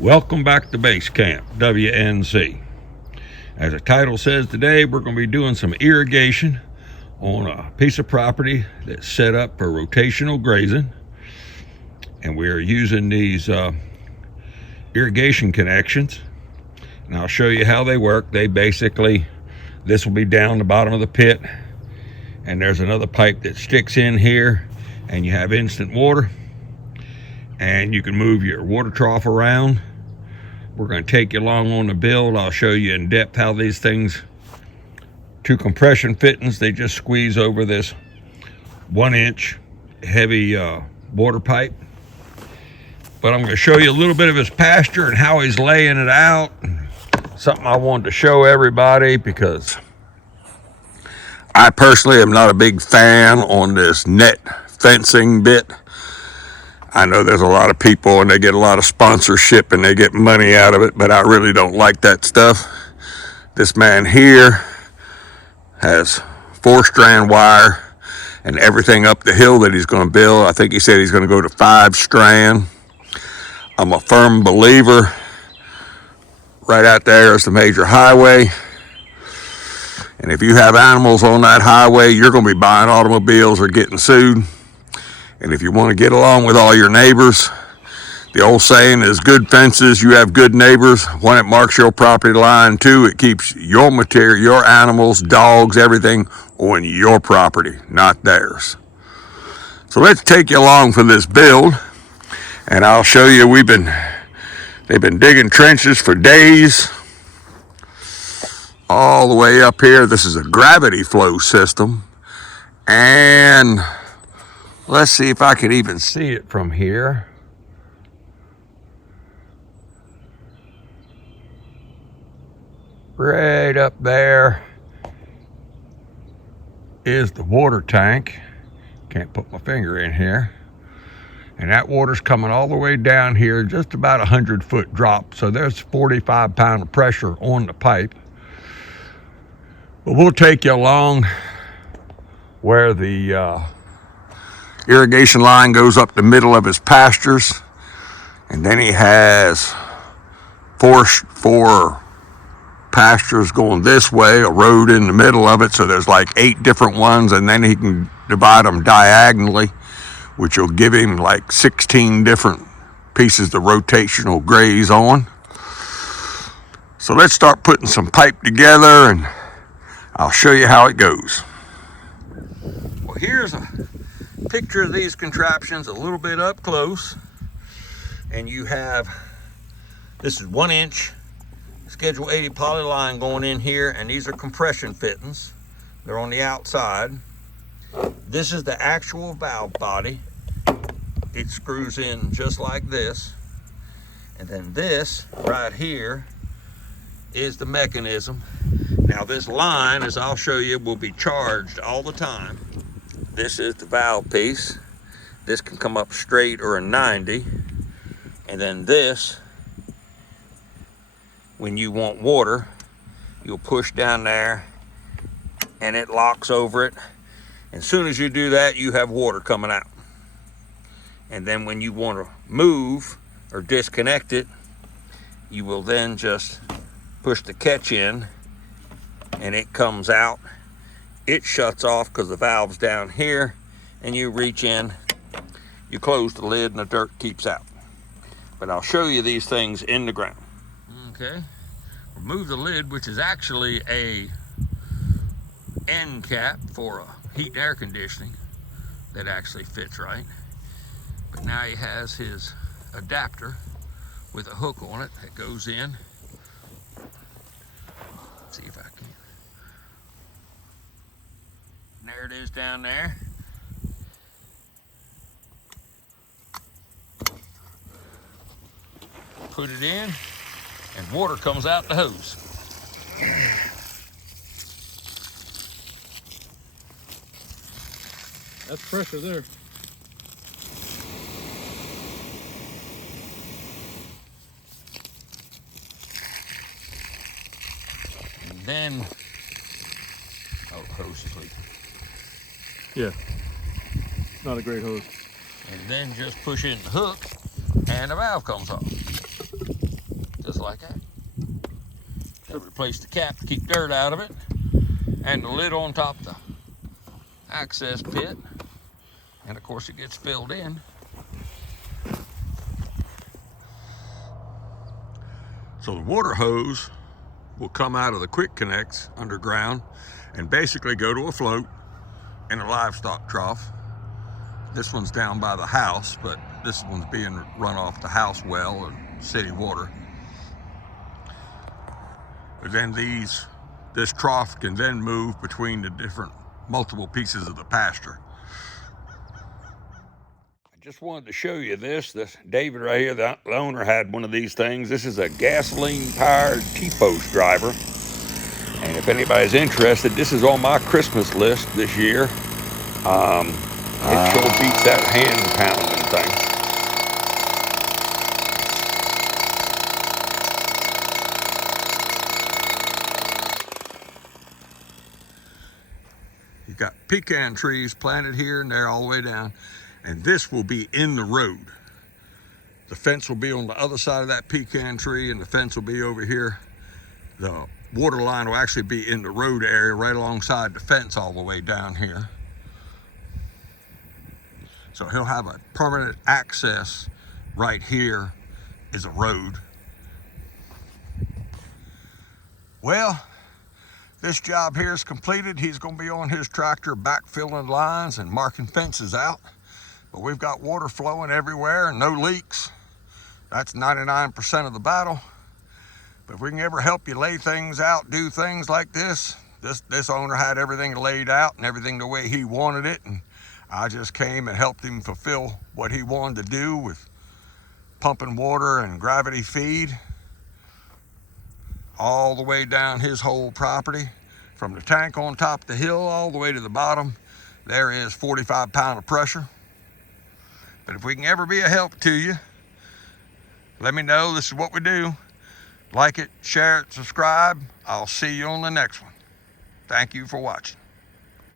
Welcome back to Base Camp, WNC. As the title says, today we're going to be doing some irrigation on a piece of property that's set up for rotational grazing. And we're using these irrigation connections. And I'll show you how they work. This will be down the bottom of the pit. And there's another pipe that sticks in here. And you have instant water. And you can move your water trough around. We're going to take you along on the build. I'll show you in depth how these things, two compression fittings, they just squeeze over this 1-inch heavy water pipe. But I'm going to show you a little bit of his pasture and how he's laying it out. Something I wanted to show everybody because I personally am not a big fan on this net fencing bit. I know there's a lot of people and they get a lot of sponsorship and they get money out of it, but I really don't like that stuff. This man here has 4-strand wire and everything up the hill that he's going to build. I think he said he's going to go to 5-strand. I'm a firm believer. Right out there is the major highway. And if you have animals on that highway, you're going to be buying automobiles or getting sued. And if you want to get along with all your neighbors, the old saying is good fences, you have good neighbors. When it marks your property line too, it keeps your material, your animals, dogs, everything on your property, not theirs. So let's take you along for this build. And I'll show you, they've been digging trenches for days. All the way up here, this is a gravity flow system. And let's see if I can even see it from here. Right up there is the water tank. Can't put my finger in here. And that water's coming all the way down here, just about 100-foot drop. So there's 45 pound of pressure on the pipe. But we'll take you along where the irrigation line goes up the middle of his pastures. And then he has four pastures going this way, a road in the middle of it. So there's like 8 different ones, and then he can divide them diagonally, which will give him like 16 different pieces of rotational graze on. So let's start putting some pipe together and I'll show you how it goes. Well, here's a picture of these contraptions a little bit up close. And you have, this is 1-inch Schedule 80 poly line going in here, and these are compression fittings. They're on the outside. This is the actual valve body. It screws in just like this. And then this right here is the mechanism. Now this line, as I'll show you, will be charged all the time. This is the valve piece. This can come up straight or a 90. And then this, when you want water, you'll push down there and it locks over it. As soon as you do that, you have water coming out. And then when you want to move or disconnect it, you will then just push the catch in and it comes out. It shuts off because the valve's down here, and you reach in, you close the lid and the dirt keeps out. But I'll show you these things in the ground. Okay, remove the lid, which is actually a end cap for a heat and air conditioning that actually fits right. But now he has his adapter with a hook on it that goes in. Let's see if I can. And there it is down there. Put it in, and water comes out the hose. That's pressure there. And then, oh, the hose is leaking. Yeah, not a great hose. And then just push in the hook, and the valve comes off. like that. So replace the cap to keep dirt out of it, and the lid on top of the access pit, and of course it gets filled in. So the water hose will come out of the quick connects underground and basically go to a float in a livestock trough. This one's down by the house, but this one's being run off the house well and city water. But then this trough can then move between the different multiple pieces of the pasture. I just wanted to show you this David right here, the owner, had one of these things. This is a gasoline powered T-post driver. And if anybody's interested, this is on my Christmas list this year. It sure beats that hand pounding thing. You've got pecan trees planted here and there all the way down, and this will be in the road. The fence will be on the other side of that pecan tree, and the fence will be over here. The water line will actually be in the road area right alongside the fence all the way down here. So he'll have a permanent access right here is a road. Well, this job here is completed. He's going to be on his tractor backfilling lines and marking fences out. But we've got water flowing everywhere and no leaks. That's 99% of the battle. But if we can ever help you lay things out, do things like this owner had everything laid out and everything the way he wanted it. And I just came and helped him fulfill what he wanted to do with pumping water and gravity feed all the way down his whole property. From the tank on top of the hill all the way to the bottom, there is 45 pounds of pressure. But if we can ever be a help to you, let me know. This is what we do. Like it, share it, subscribe. I'll see you on the next one. Thank you for watching.